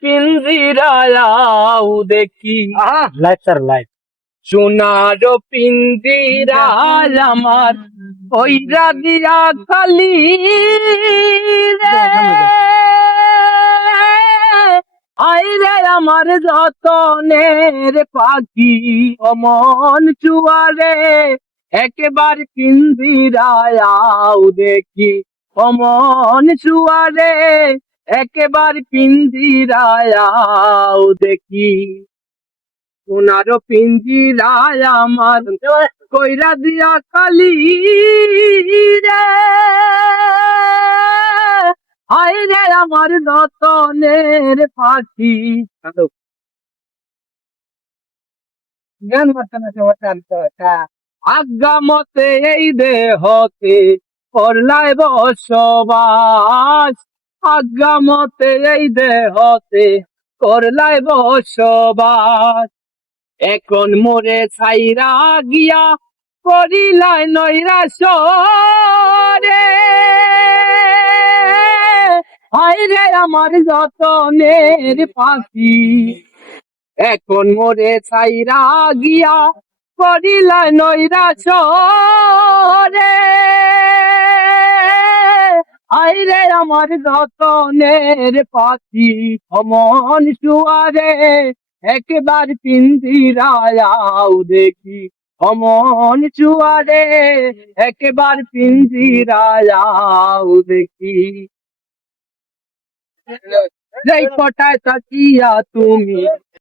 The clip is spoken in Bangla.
পিঞ্জিরায়াও দেখি লাইভ স্যার লাইভ। সোনার পিঞ্জিরায় আমার ওইরা দিয়া খালি রে আইরে আমার যতনের পাখি অমন চুয়ারে একেবার পিঞ্জিরায়াও দেখি অমন চুয়ারে একেবার পিঞ্জিরায়াও দেখি সোনার পিঞ্জিরায় আমার কইরা দিয়া কালি রে আইরে আমার নতনের পাখি গান বাজনা সবাই আজ্ঞা মতে এই দেহতে করলাই বসবাস আজ্ঞা মতে এই দেহতে করলাই বসবাস এখন মোরে ছাইরা গিয়া করিলাই নৈরাশ রে হায়রে আমার যতনের পাখি এখন মোরে ছাইরা গিয়া করিলাই নৈরাশ রে আইরে আমার যতনের পাখি অমন সুয়ারে একবার পিঞ্জিরায়াও দেখি অমন চুয়ারে একবার পিঞ্জিরায়াও দেখি যেই কটায় তাকিয়া তুমি